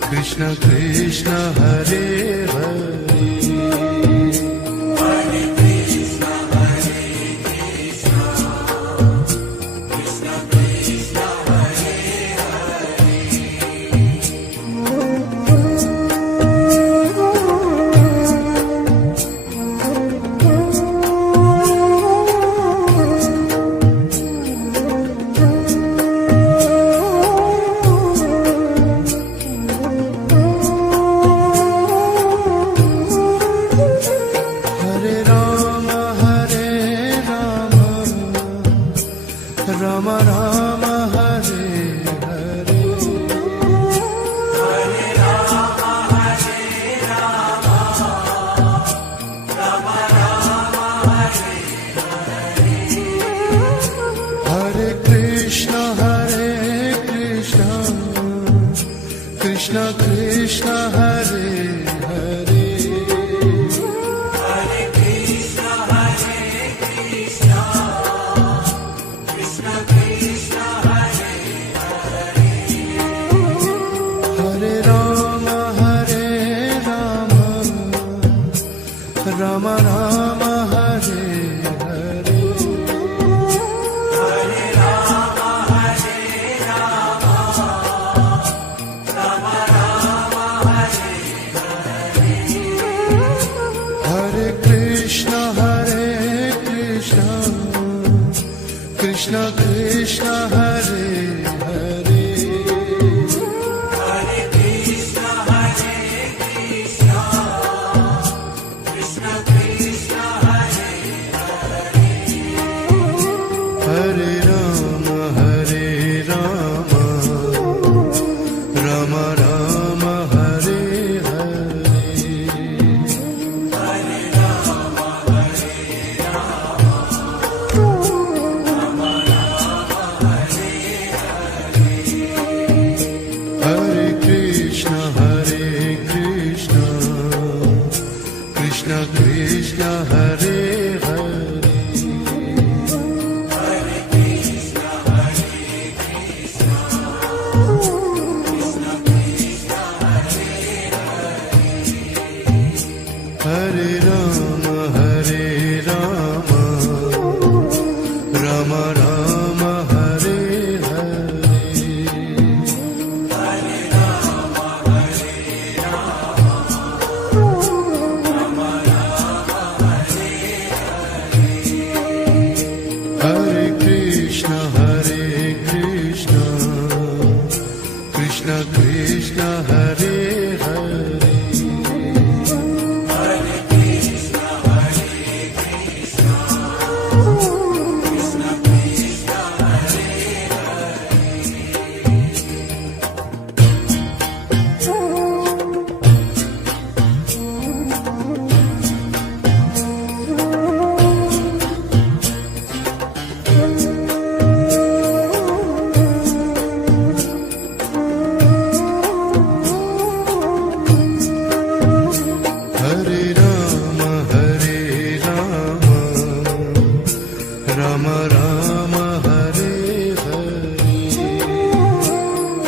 Krishna Krishna Hare Hare Hare Krishna Hare Krishna Krishna Krishna Hare Rama Rama Hare Hare Hare Rama Hare Rama Rama Rama Hare Hare Hare Krishna Krishna Krishna Hare Hare Rama Rama Hare Hare Hare Rama Hare Rama Rama Rama Hare Hare Hare Krishna Krishna Krishna Hare Hare Hare Krishna Krishna Krishna Hare Hare Rama Hare Rama Rama Rama Hare Hare Hare Rama Hare Rama Rama Rama Hare Hare Hare Krishna Krishna Krishna Hare Hare Hare Krishna Krishna Krishna Krishna Hare Hare Hare Rama Hare Rama Rama Rama Hare Hare Hare Rama Hare Hare Krishna Krishna Krishna Hare Hare Hare Krishna Krishna Krishna Krishna Hare Hare Rama Hare Rama Rama Rama Hare Hare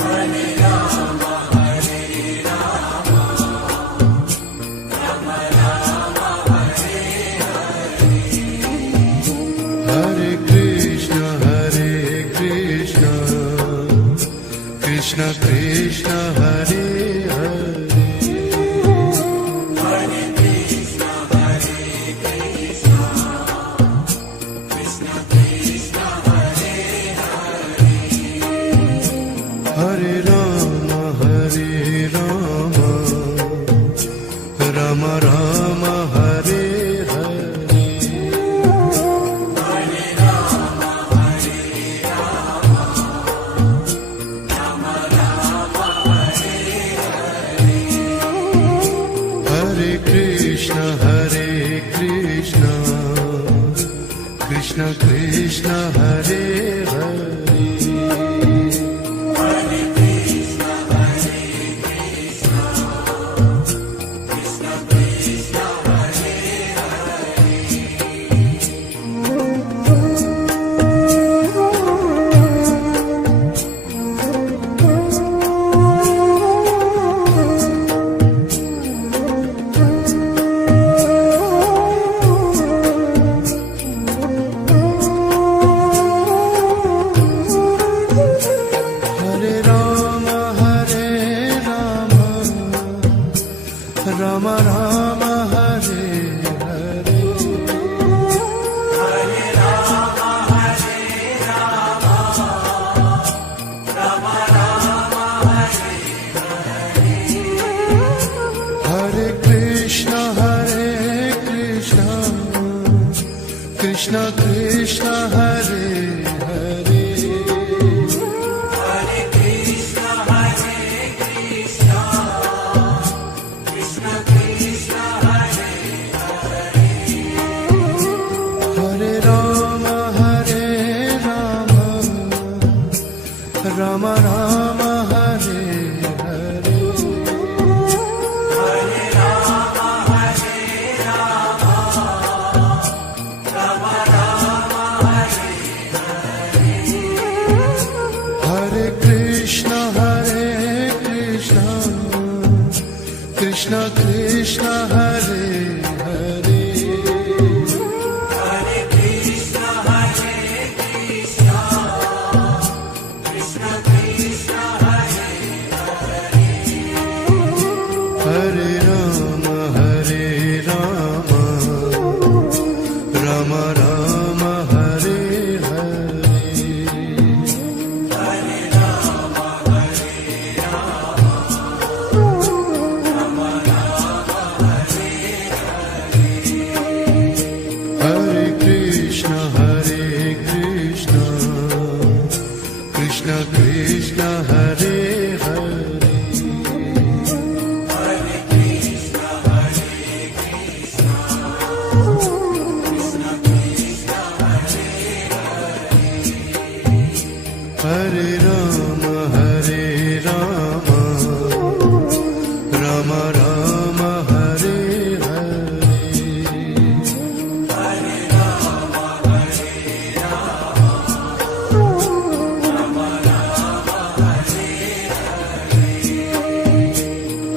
Hare Rama Hare Rama Rama Rama Hare Hare Krishna Krishna Krishna Hare Hare Hare Krishna Krishna Krishna Krishna Hare Hare Hare Rama Hare Rama Rama Rama Hare Hare Hare Rama Hare Rama Rama Rama Hare Hare Krishna Krishna Krishna Hare Hare Hare Krishna Krishna Krishna Hare Hare Hare Krishna, Hare Krishna, Krishna Krishna, Hare Hare. Hare Rama Hare Rama Rama Rama Hare Hare Hare Rama, Hare Rama, Rama Rama, Hare Hare Krishna Krishna Krishna Hare Hare Hare Krishna, Hare Krishna, Krishna Krishna, Hare Hare Rama Rama Rama Hare Hare Hare Rama, Hare Rama, Rama Rama, Hare Hare Krishna Krishna Krishna Hare Hare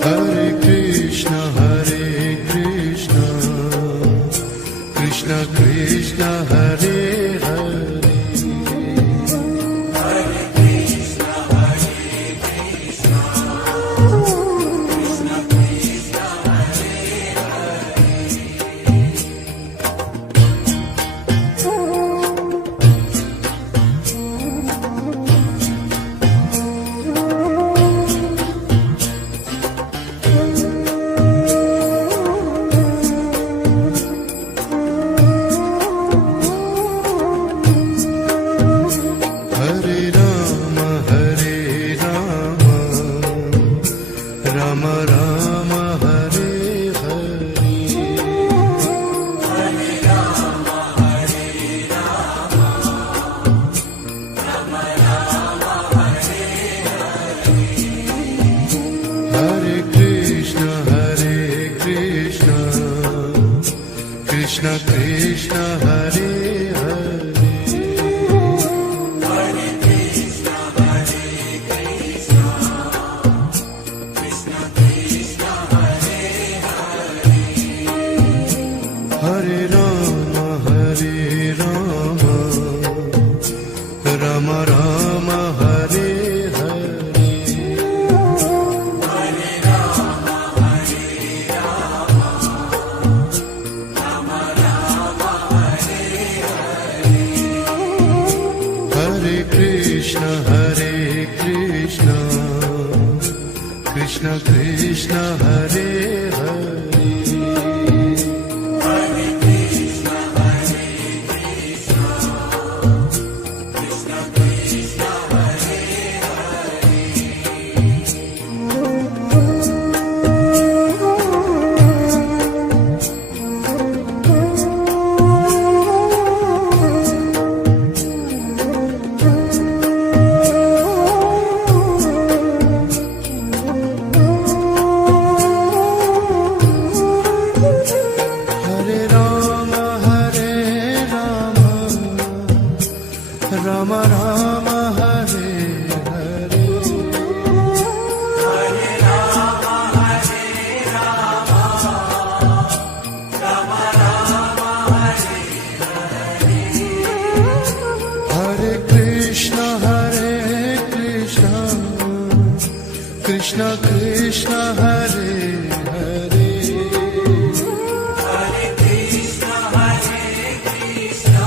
Hare Krishna, Hare Krishna, Krishna Krishna, Hare Hare Rama Rama Rama Hare Hare Hare Rama, Hare Rama, Rama Rama, Hare Hare Krishna Krishna Krishna Hare Hare Hare Krishna, Hare Krishna, Krishna Krishna, Hare Hare Rama Rama Rama Hare Hare Hare Rama, Hare Rama, Rama Rama, Hare Hare Krishna Krishna Krishna Hare Hare Hare Krishna, Hare Krishna, Krishna Krishna, Hare Hare Rama Rama Rama Hare Hare Hare Rama, Hare Rama, Rama Rama, Hare Hare Krishna Krishna Krishna Hare Hare Hare Krishna, Hare Krishna, Krishna Krishna, Hare Hare Rama Rama Rama Hare Hare Hare Rama, Hare Rama, Rama Rama, Hare Hare Krishna Krishna Krishna Hare Hare Hare Krishna, Hare Krishna,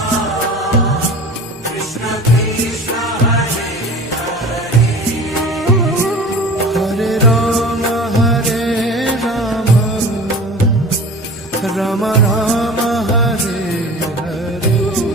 Krishna Krishna, Hare Hare Rama Rama Rama Hare Hare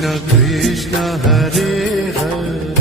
Krishna Krishna Hare Hare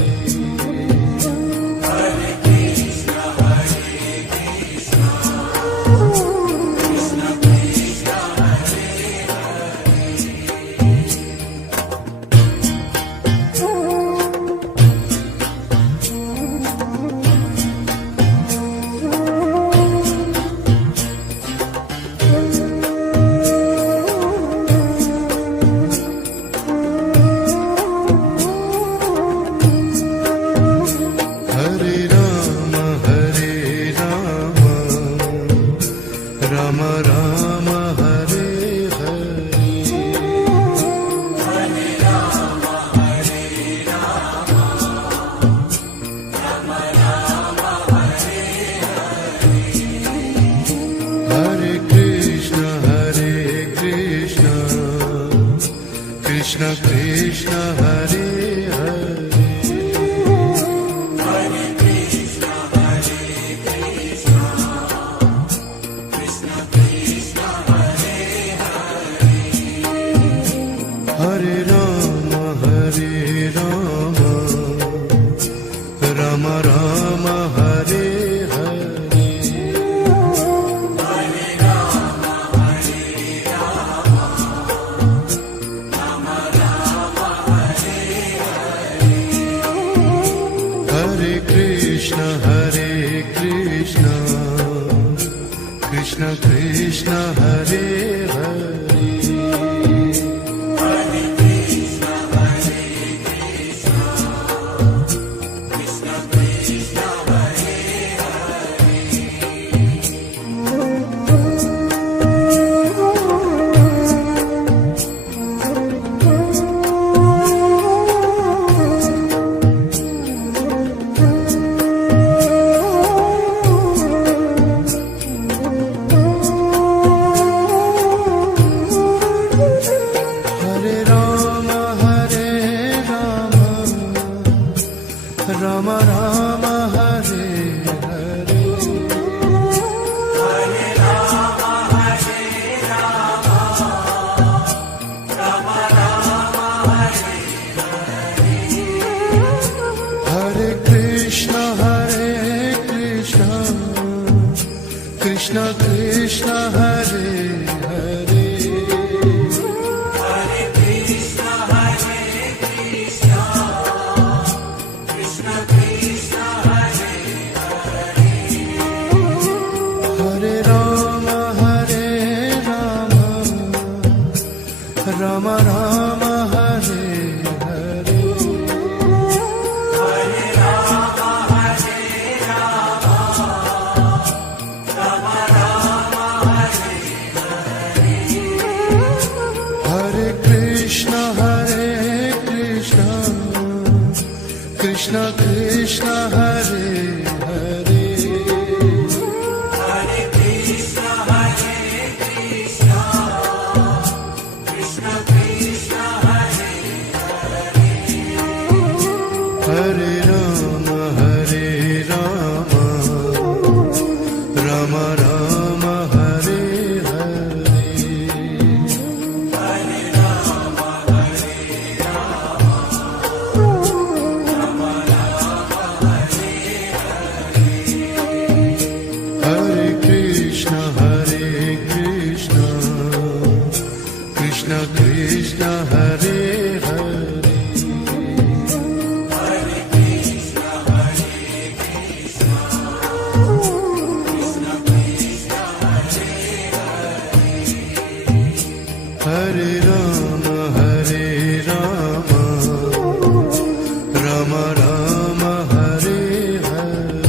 Hare Ram Ram Ram Hare Hare Hare Krishna Krishna Krishna Hare Hare Hare Ram Ram Ram Hare Hare Hare Krishna Krishna Krishna Hare Hare Hare Ram Ram Ram Hare Hare Hare Krishna Krishna Krishna Hare Hare Hare Ram Ram Ram Hare Hare Hare Krishna Krishna Krishna Hare Hare Hare Ram Ram Ram Hare Hare Hare Krishna Krishna Krishna Hare Hare Hare Ram Ram Ram Hare Hare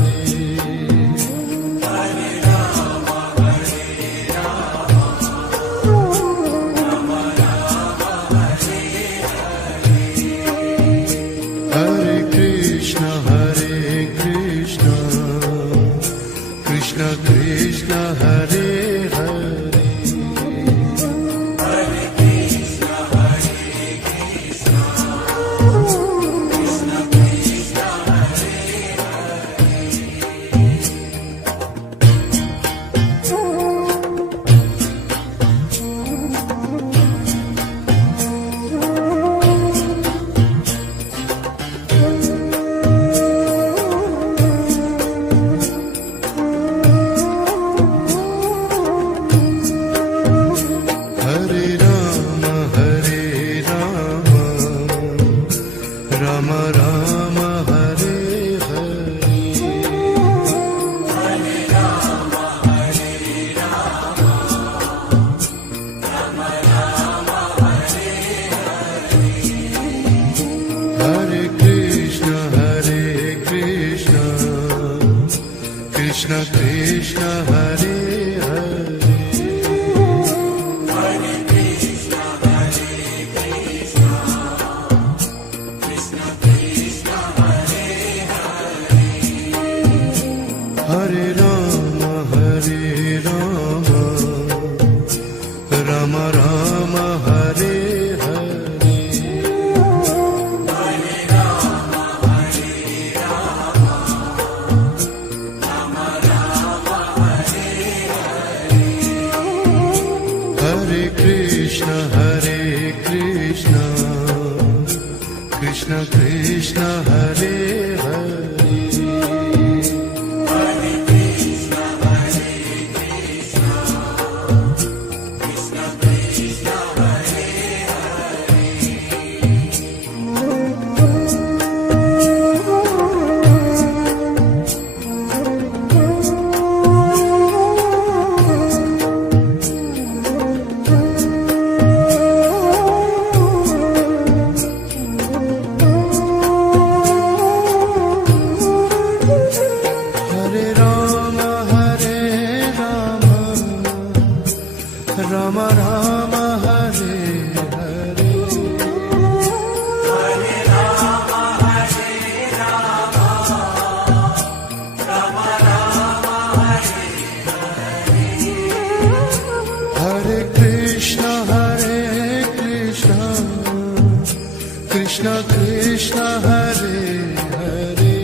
Krishna Hare Hare Hare Krishna, Hare Krishna, Krishna Krishna, Hare Hare. Hare Ram Ram Ram Hare Hare Hare Rama, Hare Rama, Rama Rama, Hare Hare. Hare Krishna Krishna Krishna Hare Hare Hare Krishna, Hare Krishna, Krishna Krishna, Hare Hare Ram Ram Ram Hare Hare Hare Rama, Hare Rama, Rama Rama, Hare Hare Krishna Krishna Krishna Hare Hare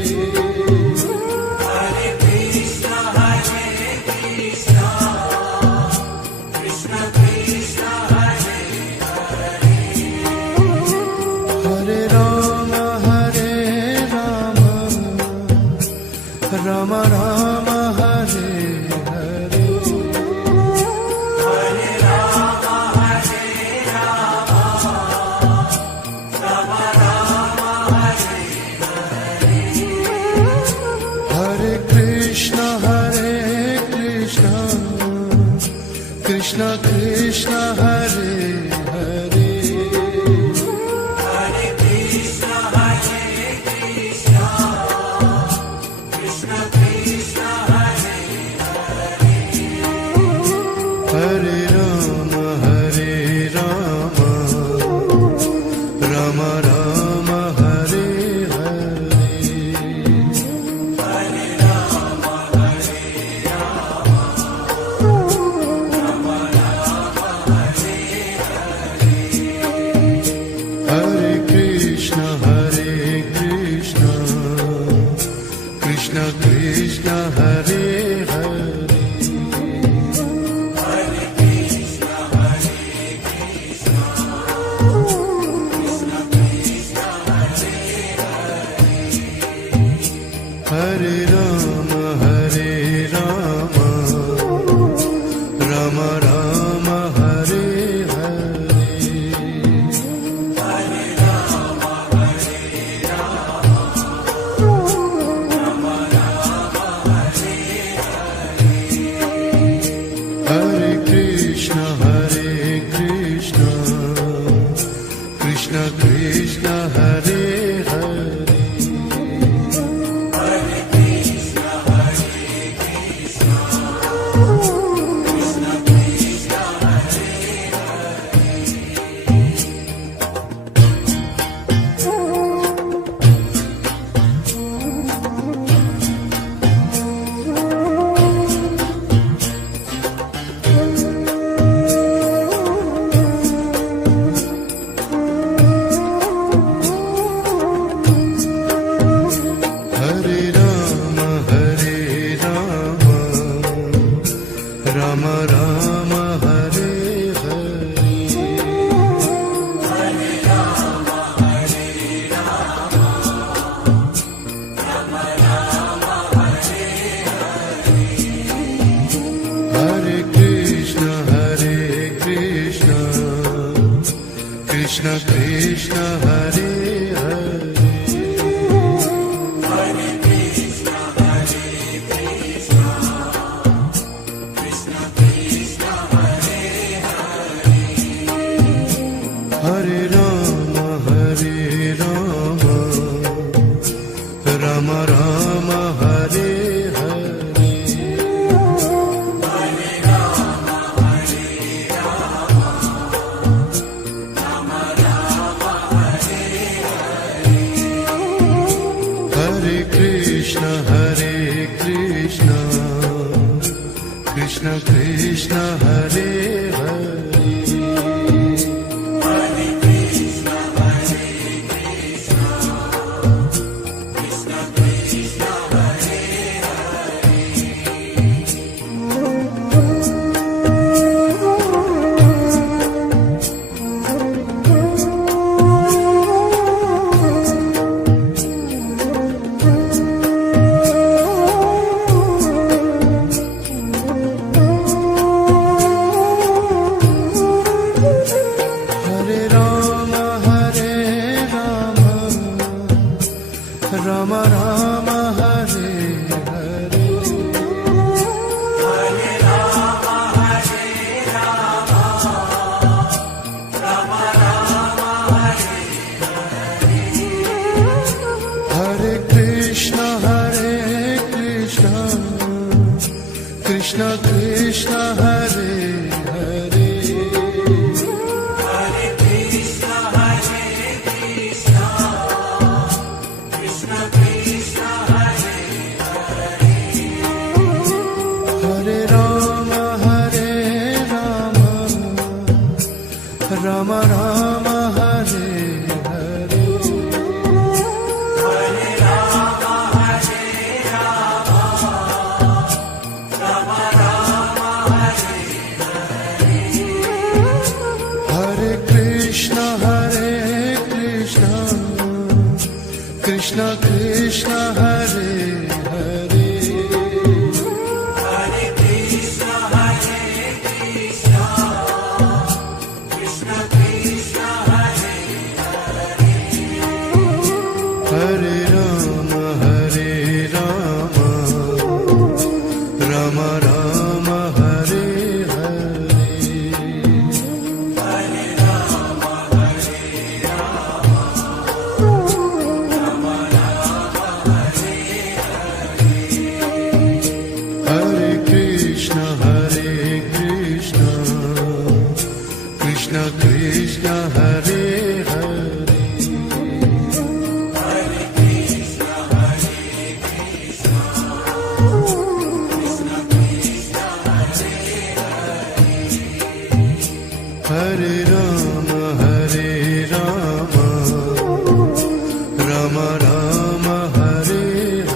Hare Krishna, Hare Krishna, Krishna Krishna, Hare Hare Ram Ram Ram Hare Hare Hare Rama, Hare Rama, Rama Rama, Hare Hare Krishna Krishna Krishna Hare Hare Hare Krishna, Hare Krishna, Krishna Krishna, Hare Hare Ram Ram Ram Hare Hare Hare Rama, Hare Rama, Rama Rama, Hare Hare Krishna Krishna Krishna Hare Hare Hare Krishna, Hare Krishna, Krishna Krishna, Hare Hare Ram Ram Ram Hare Hare Hare Rama, Hare Rama, Rama Rama, Hare Hare Krishna Krishna Krishna Hare Hare Hare Krishna, Hare Krishna, Krishna Krishna, Hare Hare Ram Ram Ram Hare Hare Hare Rama, Hare Rama, Rama Rama, Hare Hare Krishna Krishna Krishna Hare Hare Hare Krishna, Hare Krishna, Krishna Krishna, Hare Hare Ram Ram Ram Hare Hare Krishna Hare Krishna Krishna Krishna Hare Hare Rama Rama Hare Hare Hare Rama Hare Rama Rama Rama Hare Hare Krishna Krishna Krishna Hare Hare Hare Krishna Krishna Krishna Krishna Hare Hare Rama Rama Rama Hare Hare Hare Rama Hare Rama Rama Rama Hare Hare Krishna Krishna Krishna Hare Hare Hare Krishna Krishna Krishna Krishna Hare Hare Rama Rama Rama Hare Hare Hare Rama Hare Rama Rama Rama Hare Hare Krishna Krishna Krishna Hare Hare Hare Krishna Krishna Krishna Krishna Hare Rama Rama Rama Hare Hare Hare Rama Hare Rama Rama Rama Hare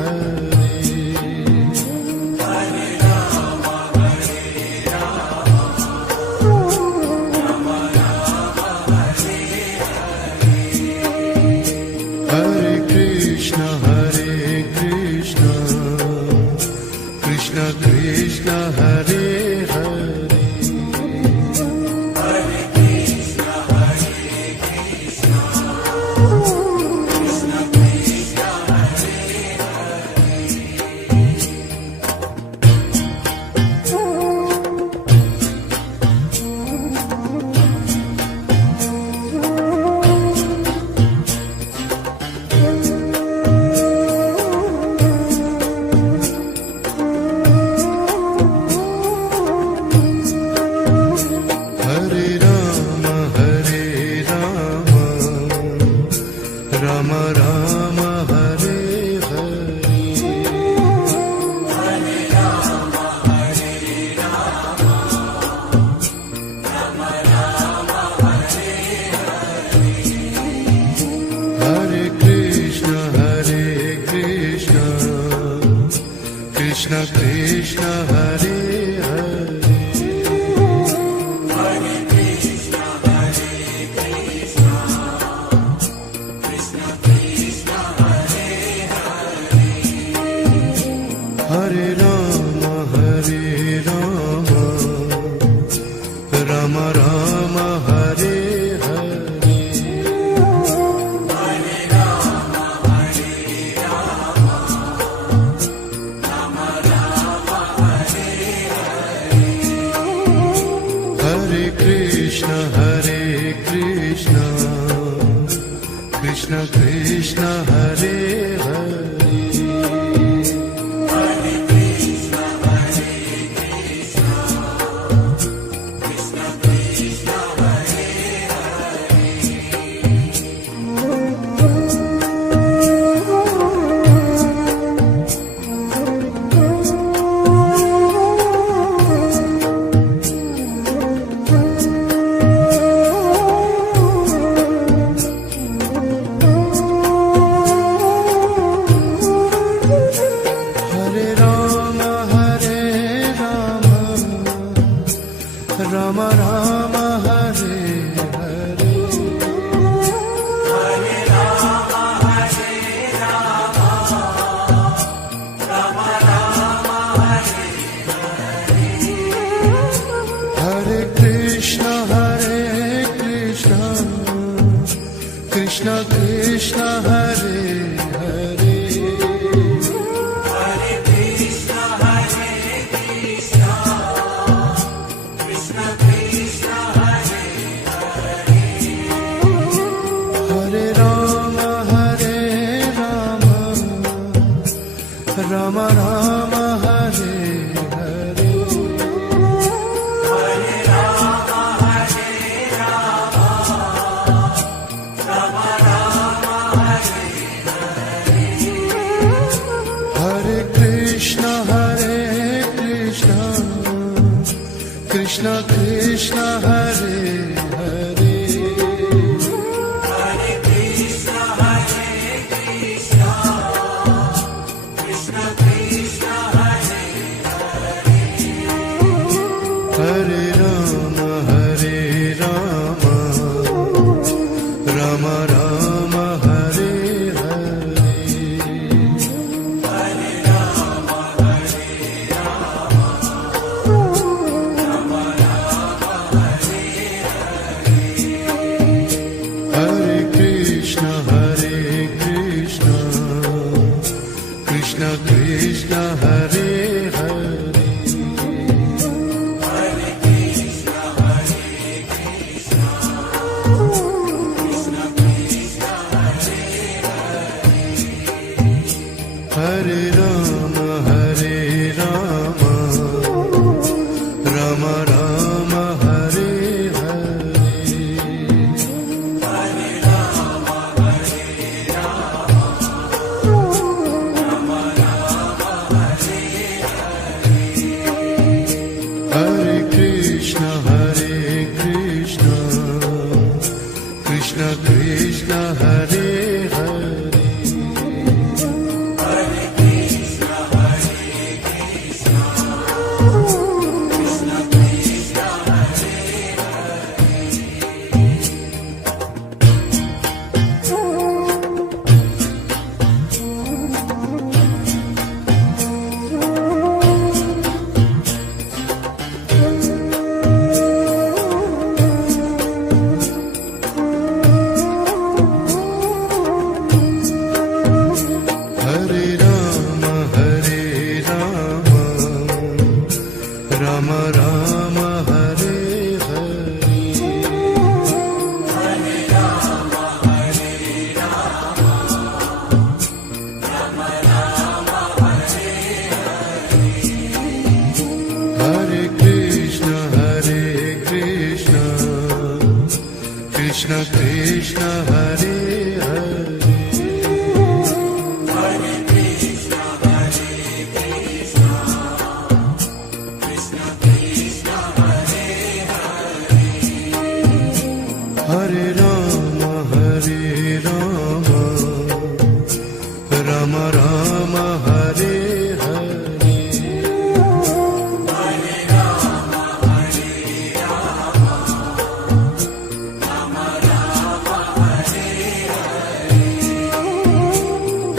Hare Krishna Krishna Krishna Hare Hare Hare Krishna Krishna Krishna Krishna Hare Hare Rama Rama Rama Hare Hare Hare Rama Hare Rama Rama Rama Hare Hare Krishna Krishna Krishna Hare Hare Hare Krishna Krishna Krishna Krishna Hare Hare Rama Rama Rama Hare Hare Hare Rama Hare Rama Rama Rama Hare Hare Krishna Krishna Krishna Hare Hare Hare Krishna Krishna Krishna Krishna Hare Krishna Krishna Hare Hare Hare Krishna Krishna Krishna Hare Hare Hare Rama Rama Rama Hare Hare Hare Rama Rama Rama Hare Hare Krishna Krishna Krishna Hare Hare Hare Krishna Krishna Krishna Hare Hare Rama Rama Rama Hare Hare Hare Rama Hare Krishna Krishna Krishna Hare Hare Hare Krishna Krishna Krishna Hare Rama Rama Rama Hare Hare Hare Rama Hare Krishna Krishna Krishna Hare Hare Hare Krishna Krishna Krishna Hare Rama Rama Rama Hare Hare Hare Krishna Krishna Krishna Hare Hare Hare Krishna Krishna Krishna Krishna Hare Hare Rama Rama Rama Hare Hare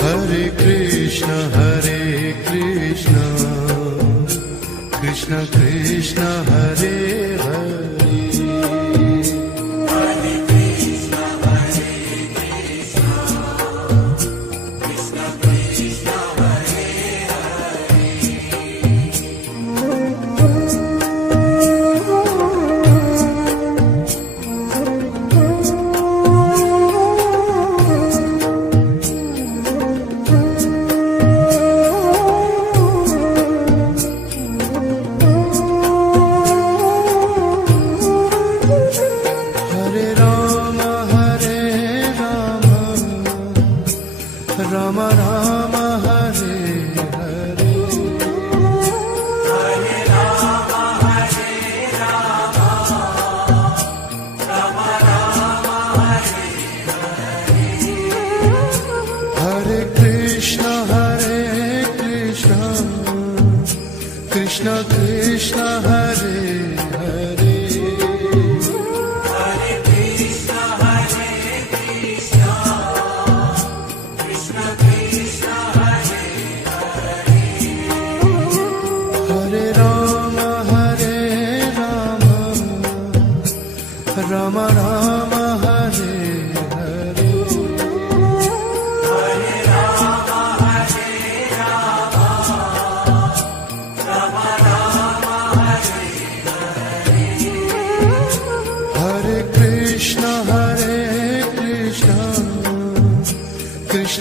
Hare Rama Hare Krishna Krishna Krishna Hare Hare Hare Krishna Krishna Krishna Hare Hare Rama Rama Rama Hare Hare Hare Rama Rama Rama Hare Hare Krishna Krishna Krishna Hare Hare Hare Krishna Krishna Krishna Krishna Hare Hare Rama Rama Rama Hare Hare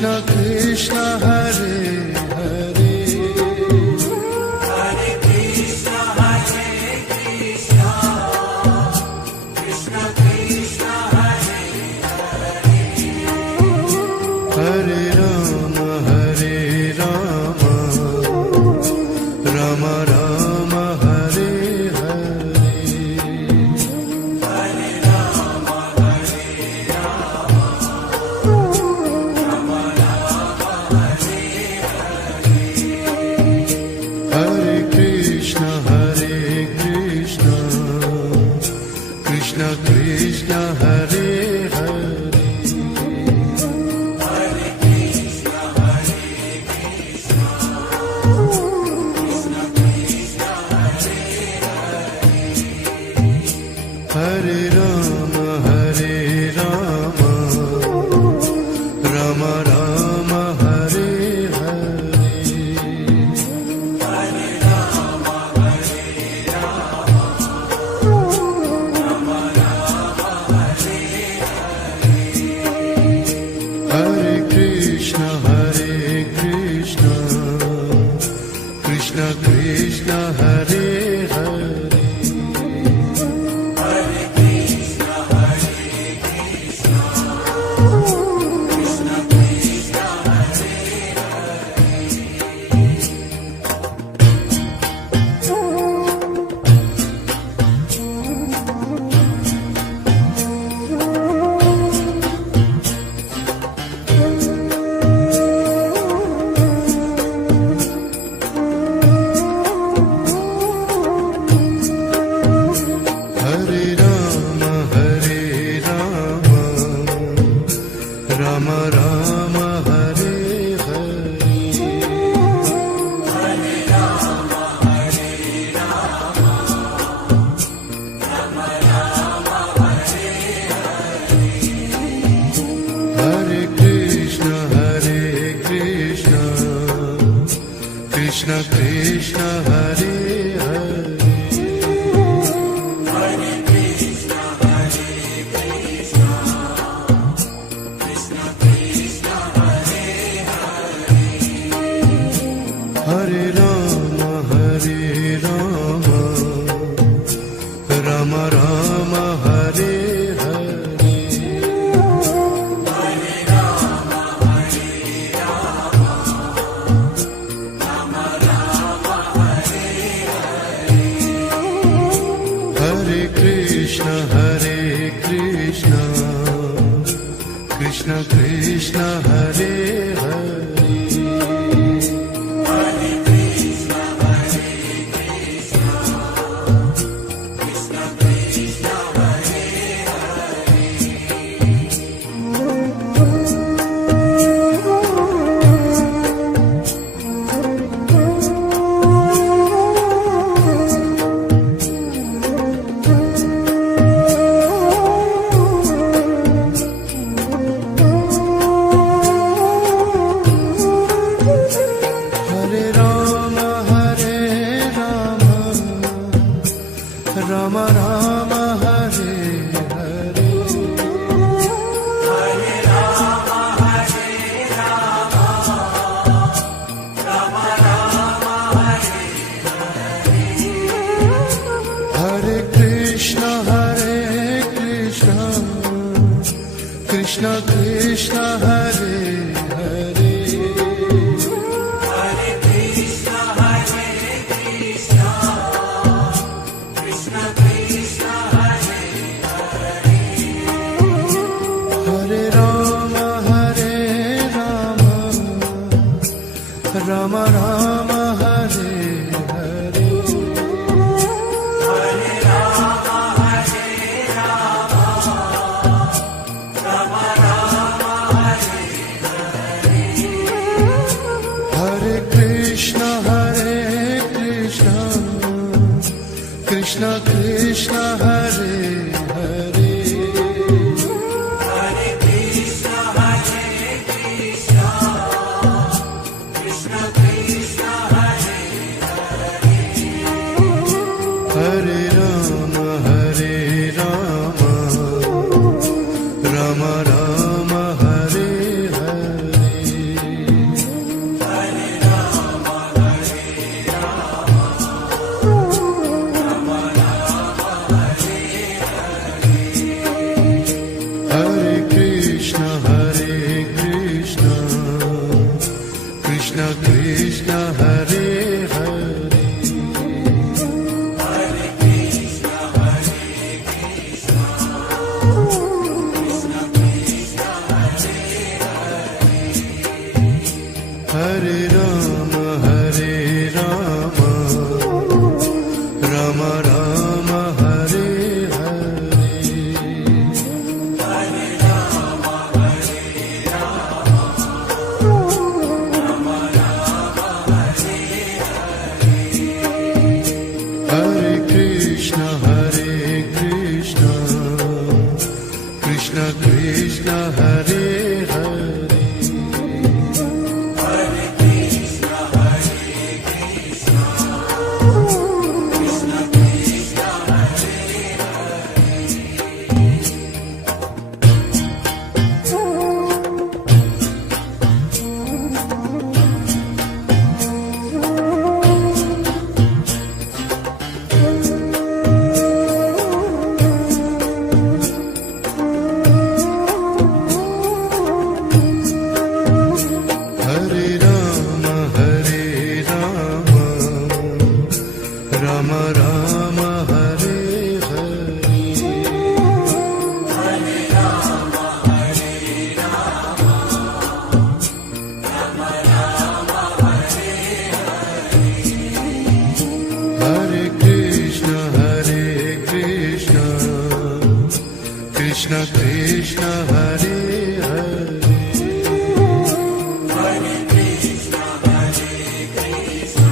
Krishna Krishna Hare Hare Hare Krishna, Hare Krishna, Krishna Krishna, Hare Hare Rama Hare Rama Rama Rama Hare Hare Hare Rama, Hare Rama, Rama Rama, Hare Hare Krishna Krishna Krishna Hare Hare Hare Krishna, Hare Krishna, Krishna Krishna, Hare Hare Rama Hare Rama Rama Rama Hare Hare Hare Rama, Hare Rama, Rama Rama, Hare Hare Krishna Krishna Krishna Hare Hare Hare Krishna, Hare Krishna, Krishna Krishna, Hare Hare Rama Hare Rama Rama Rama Hare Hare Hare Rama, Hare Rama, Rama Rama, Hare Hare Krishna Krishna Krishna Hare Hare Hare Krishna, Hare Krishna, Krishna Krishna, Hare Hare Rama Hare Rama Rama Rama Hare Hare Hare Rama, Hare Rama, Rama Rama, Hare Hare Krishna Krishna Krishna Hare Hare Hare Krishna, Hare Krishna, Krishna Krishna, Hare Hare Rama Hare Rama Rama Rama Hare Hare Hare Rama, Hare Rama, Rama Rama, Hare Hare Krishna Krishna Krishna Hare Hare Hare Krishna, Hare Krishna, Krishna Krishna, Hare Hare Rama Hare Rama Rama Rama Hare Hare Hare Rama, Hare Rama, Rama Rama, Hare Hare Krishna Krishna Krishna Hare Hare Hare Krishna, Hare Krishna, Krishna Krishna, Hare Hare Rama Hare Rama Rama Rama Hare Hare Krishna Hare Hare Hare Krishna, Hare Krishna, Krishna Krishna, Hare Hare Rama Hare Rama Rama Rama Hare Hare Hare Rama, Hare Rama, Rama Rama, Hare Hare Krishna Hare Krishna Krishna Krishna Hare Hare Hare Krishna, Hare Krishna,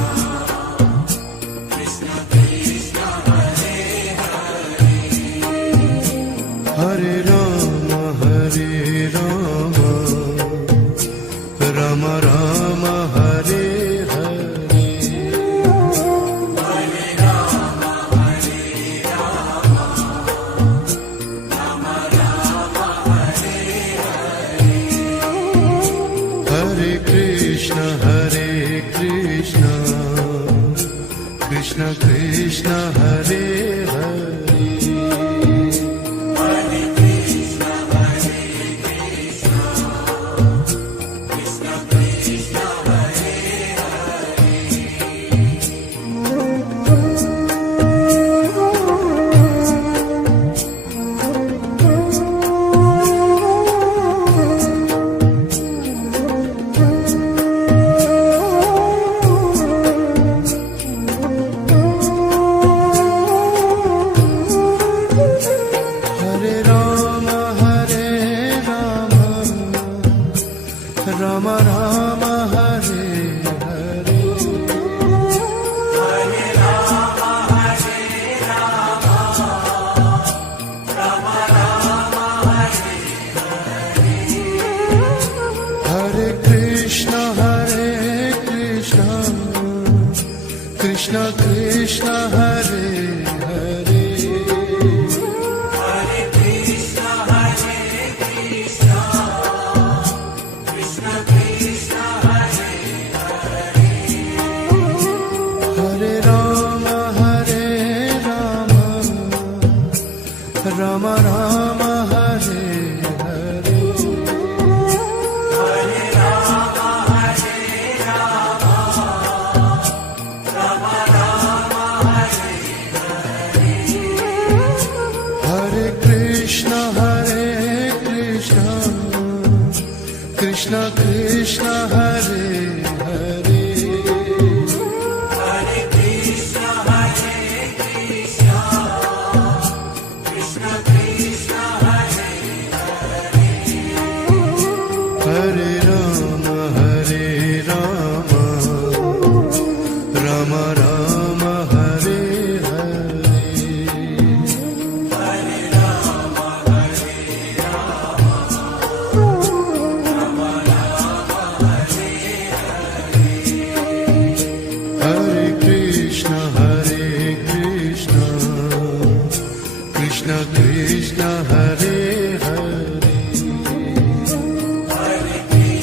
Krishna Krishna, Hare Hare Rama Hare Rama Rama Rama Hare Hare Hare Rama, Hare Rama, Rama Rama, Hare Hare Krishna Hare Krishna Krishna Krishna Hare Hare Hare Krishna, Hare Krishna, Krishna Krishna, Hare Hare Rama Hare Rama Rama Rama Hare Hare Hare Rama, Hare Rama, Rama Rama, Hare Hare Krishna Hare Krishna Krishna Krishna Hare Hare Hare Krishna, Hare Krishna, Krishna Krishna, Hare Hare Rama Hare Rama Rama Rama Hare Hare Hare Rama, Hare Rama, Rama Rama, Hare Hare Krishna Hare Krishna Krishna Krishna Hare Hare Hare Krishna, Hare Krishna, Krishna Krishna, Hare Hare Rama Hare Rama Rama Rama Hare Hare Hare Rama, Hare Rama, Rama Rama, Hare Hare Krishna Hare Krishna Krishna Krishna Hare Hare Hare Krishna,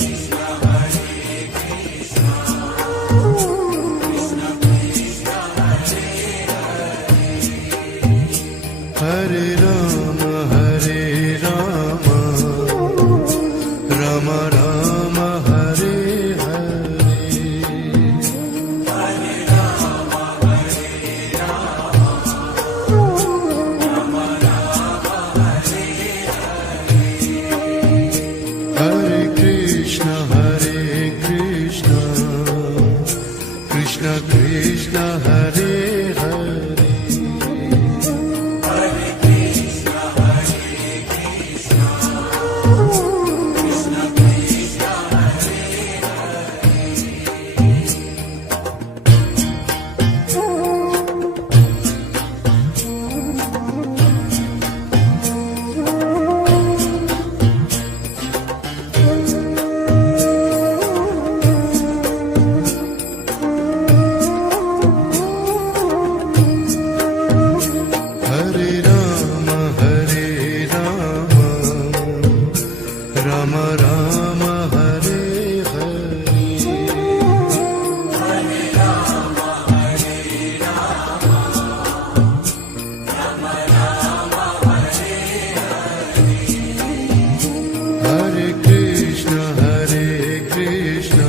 Rama Rama Hare Hare Hare Krishna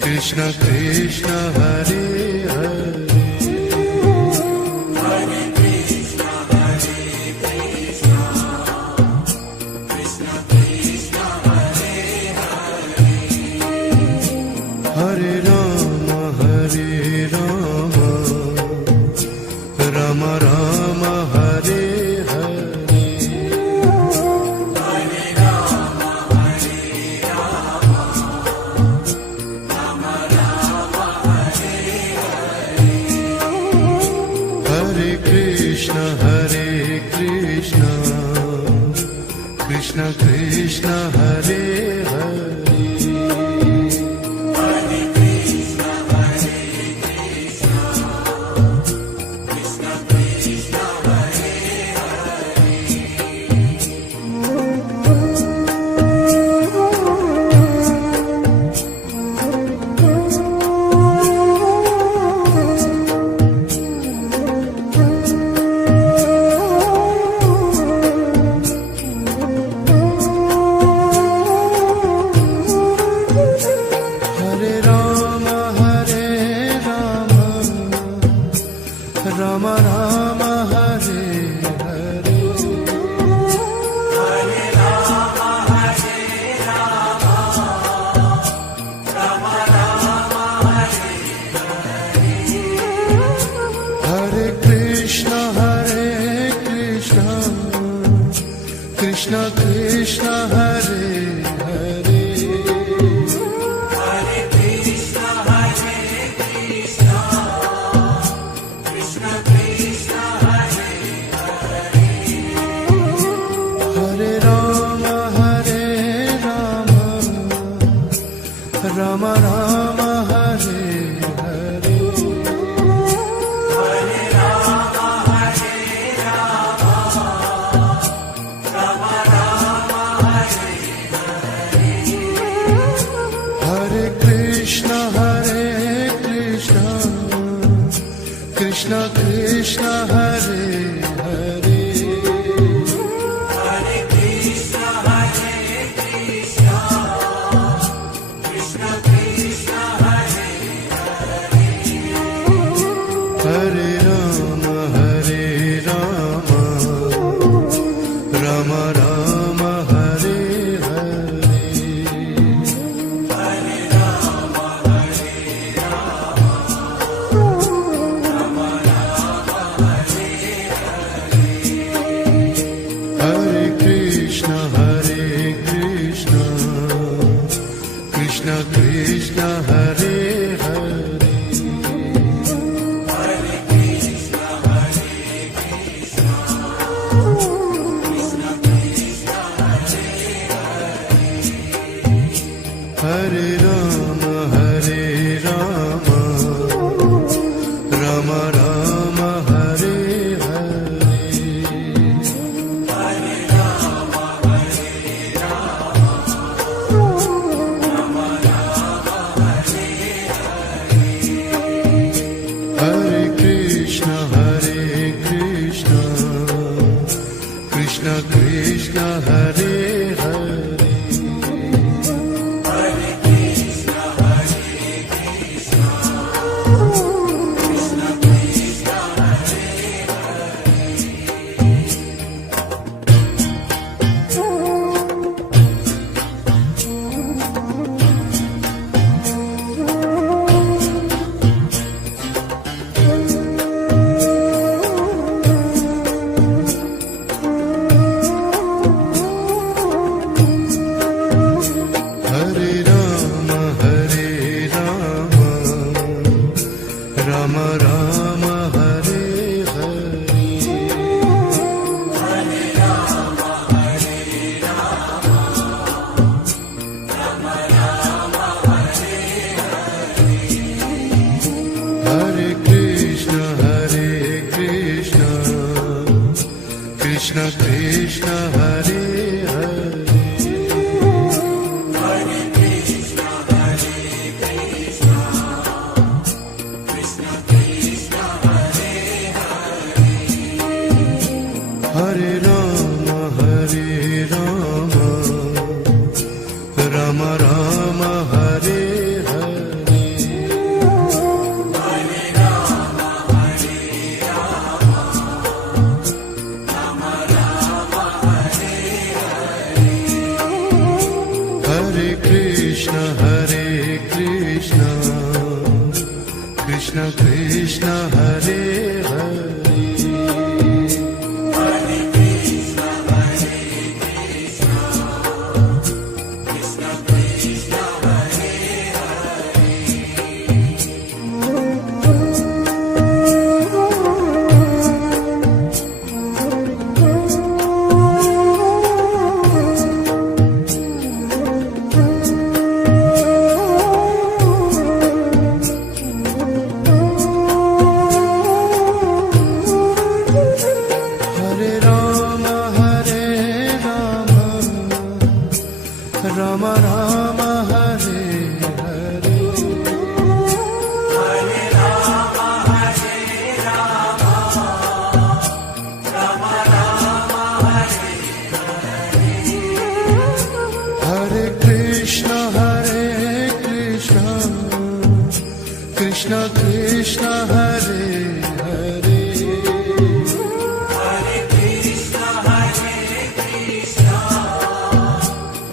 Krishna Krishna Hare Hare Hare Rama Rama Rama Hare Hare Hare Krishna Krishna Krishna Hare Hare Rama Rama Hare Hare Hare Krishna Krishna Krishna Hare Hare Hare Rama Rama Rama Hare Hare Hare Krishna Krishna Krishna Hare Hare Hare Rama Rama Rama Hare Hare Hare Krishna Krishna Krishna Hare Hare Hare Rama Rama Rama Hare Hare Hare Krishna Krishna Krishna Hare Hare Hare Rama Rama Rama Hare Hare Hare Krishna Krishna Krishna Hare Hare Ram Ram Hare Hare Hare Ram Ram Ram Hare Hare Krishna Krishna Krishna Hare Hare Hare Krishna Krishna Krishna Hare Hare Ram Ram Ram Hare Hare Hare Ram Ram Ram Hare Hare Krishna Krishna Krishna Hare Hare Hare Krishna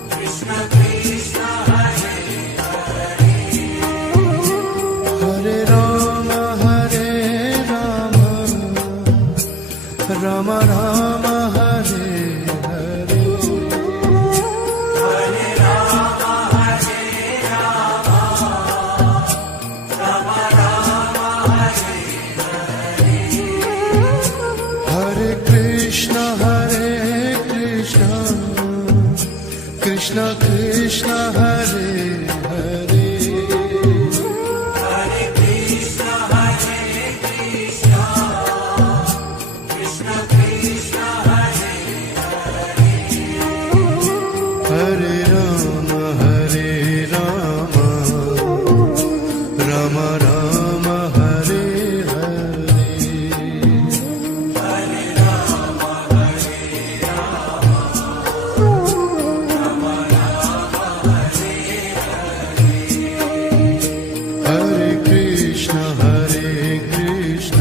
Krishna Krishna Hare Hare Ram Ram Ram Hare Hare Hare Ram Ram Ram Hare Hare Krishna Krishna Krishna Hare Hare Hare Krishna Krishna Krishna Hare Hare Ram Ram Ram Hare Hare Hare Ram Hare Krishna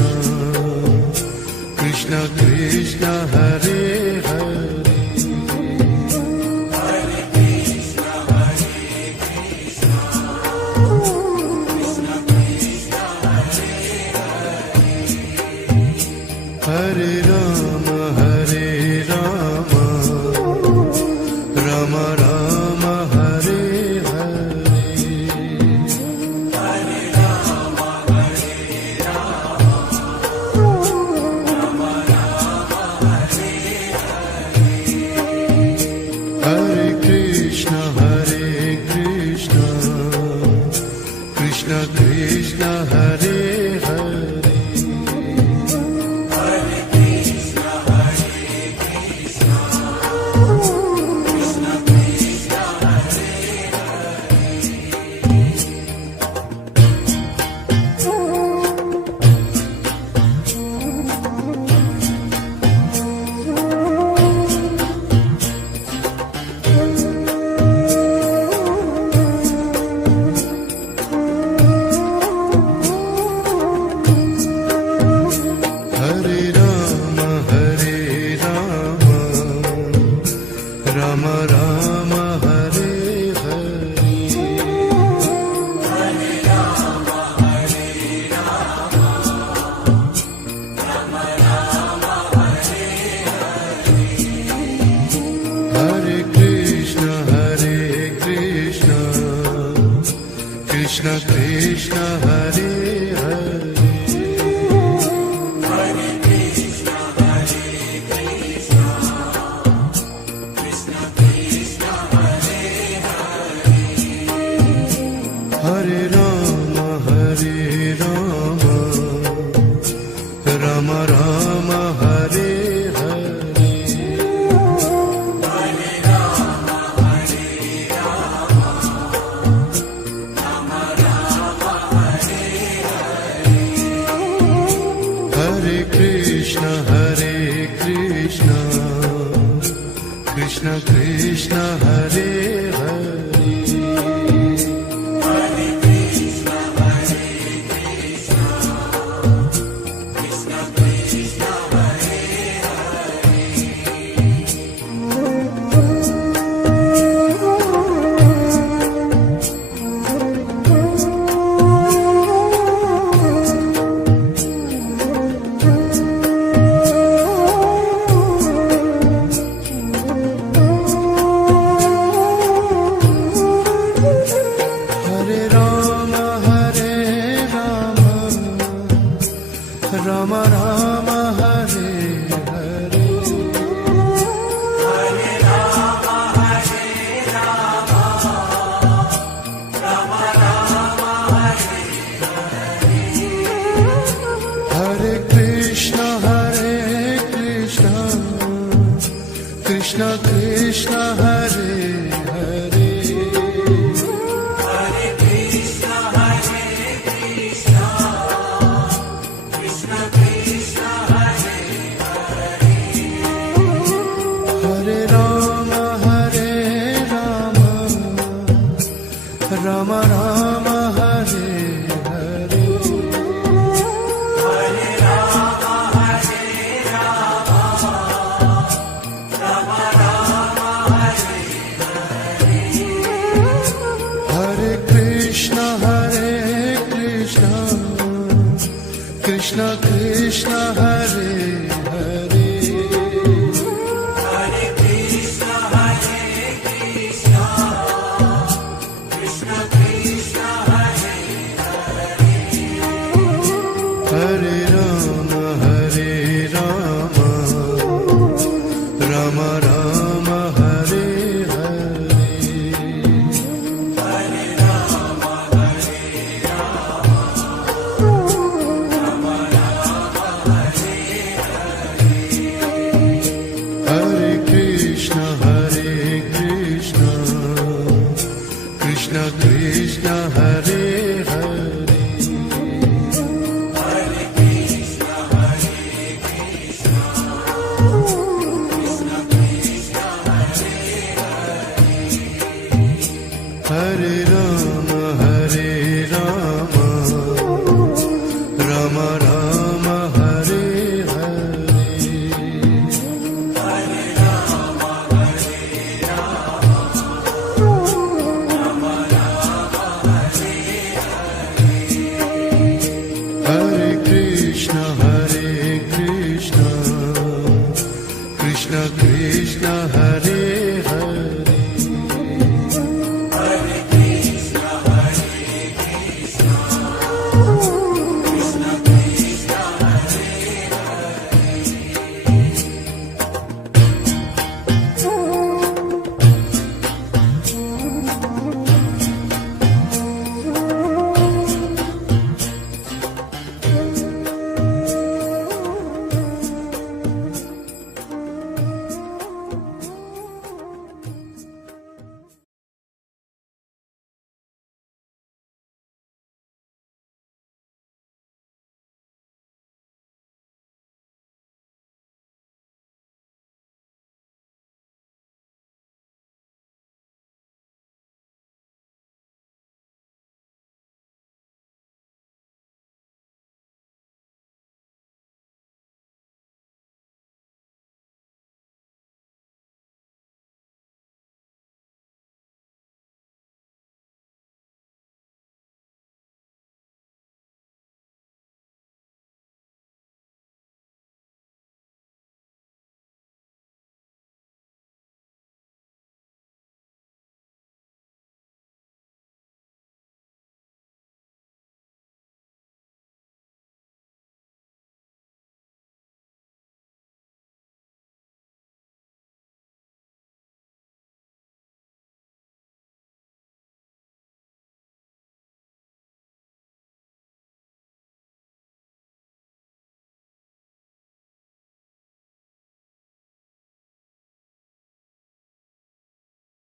Krishna Krishna Hare Hare Hare Krishna Krishna Krishna Hare Hare Ram Ram Ram Hare Hare Hare Ram Hare Krishna Krishna Krishna Hare Hare Hare Krishna Krishna Krishna Hare Hare Ram Ram Ram Hare Hare Hare Ram Ram Ram Hare Hare Krishna Krishna Krishna Hare Hare Hare Krishna Krishna Krishna Hare Hare Ram Ram Ram Hare Hare Hare Ram Ram Ram Hare Ram Ram Hare Hare Hare Krishna Krishna Krishna Hare Hare Hare Ram Ram Ram Hare Hare Hare Krishna Krishna Krishna Hare Hare Hare Ram